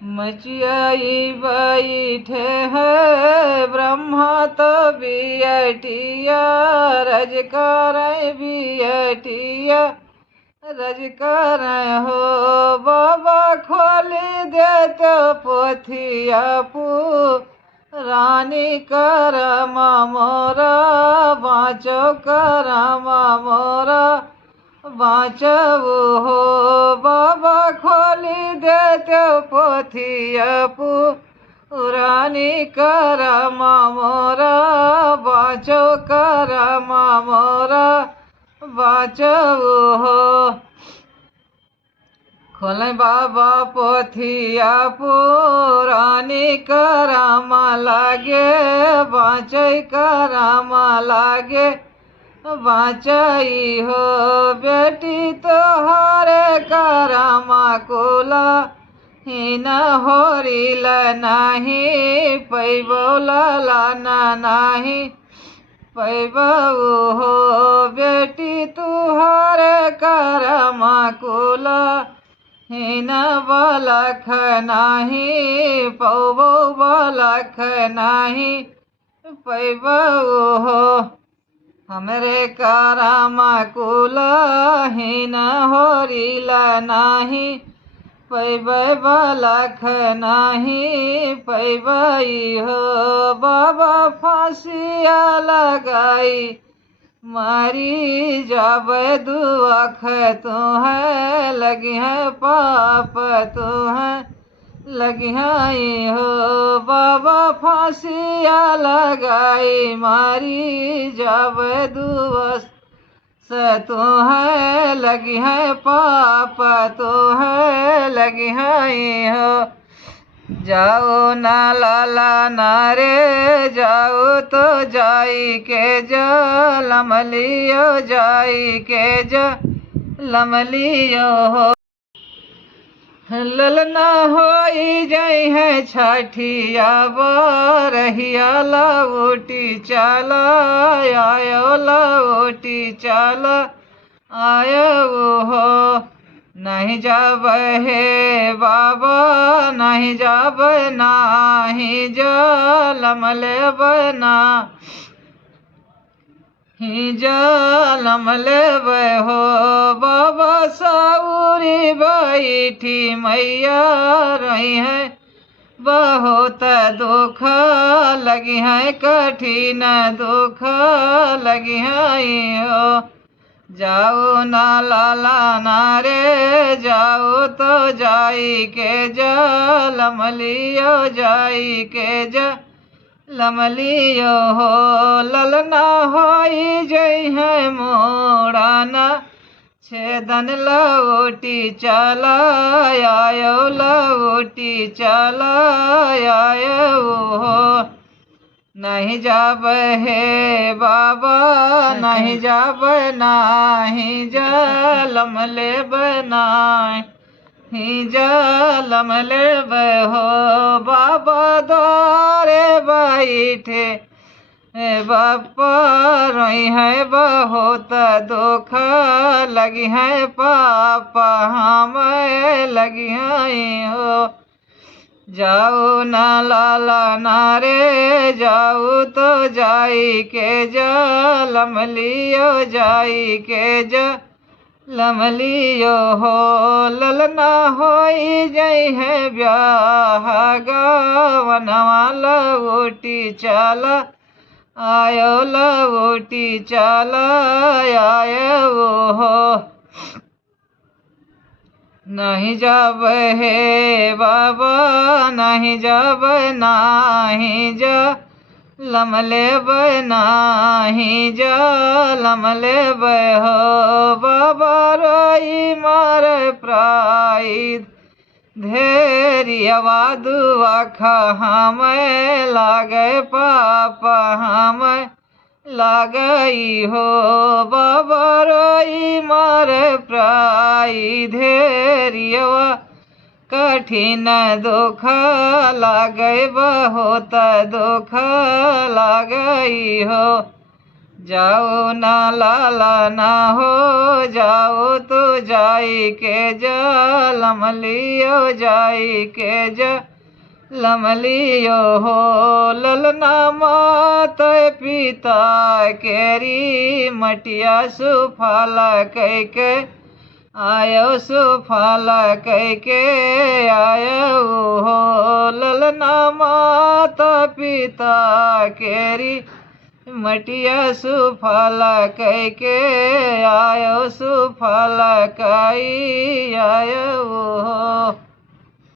मचियाई बैठे है ब्रह्मा तो बियटिया रज कर बियटिया रज कर हो बाबा खोली दे तो पोथिया रानी कर मोरा बाँचो कर मोरा बाँचबू हो बाबा खोली देते पोथिया पुरानी कर मोरा बाँचो कर मोरा बाँचबू हो खोलें बाबा पोथिया पुरानी कराम लागे बाँचै कराम लागे बाँचई हो बेटी तोहरे करामा कुला हिन होरिल नाही पैबोला नाही पैबऊ हो बेटी तुहरे करामा कुला हिन बलख नाही पौबो बलख नाही पैबऊ हो हमरे करामा कुला हिन होरिल नाही पैबै बलख नाही पैबई हो बाबा फांसिया लगाई मारी जब दुख तुहें लगी है पाप तुहें लगी हो बाबा फांसिया लगाई मारी जब दुवस से तुहें लगी है पाप तुहें लगी हो जाओ ना लाला नारे जाओ तो जाई के जो लमलियो जाई के जो लमलियो हो ललना होई जाई है छठिया बरहिया लौटी चला आयो लौटी चला आयो हो नहीं जब हे बाबा नहीं जब नाही जलम लेब ना ही जलम लेब हो बाबा साउरी बैठी मैया रही है बहुत दुख लगी है कठिन दुख लगी है हो जाओ ना लाला नारे जाओ तो जाई के जलम लियो जाई के जलम लियो हो ललना होई जई है मोड़ाना छेदन लौटी चला आयो लौटी चला आयो हो नहीं जाब हे बाबा नहीं जाब नाही जलम लेब नाही जलम लेब हो बाबा द्वारे बैठे बापा रोई है बहुत दुख लगी है पापा हमें लगी है हो जाओ ना लाला नारे जाओ तो जाई के जलम लियो जाई के जलम लियो हो ललना होई जई है ब्याह गवनवा लौटी चला आयो लौटी चला आयो हो नहीं जब हे बाबा नहीं जब नाही जलम लेब नाही जलम लेब हो बाबा रोई मार प्राइद धैर्यवा दुआख हमें लागे पाप हमें लागई हो बाबा रोई मार प्राई धैर्यवा कठिन दुख लागई बहुत दुख लागई हो जाओ ना लाला ना हो जाओ तो जाई के जलम लियो जाई के जलम लियो हो ललना मात पिता केरी मटिया सुफाला कह के आयो सुफाला कह के आयो हो ललना माता पिता केरी मटिया सुफाला कह के आयो सुफाला कई आयो हो।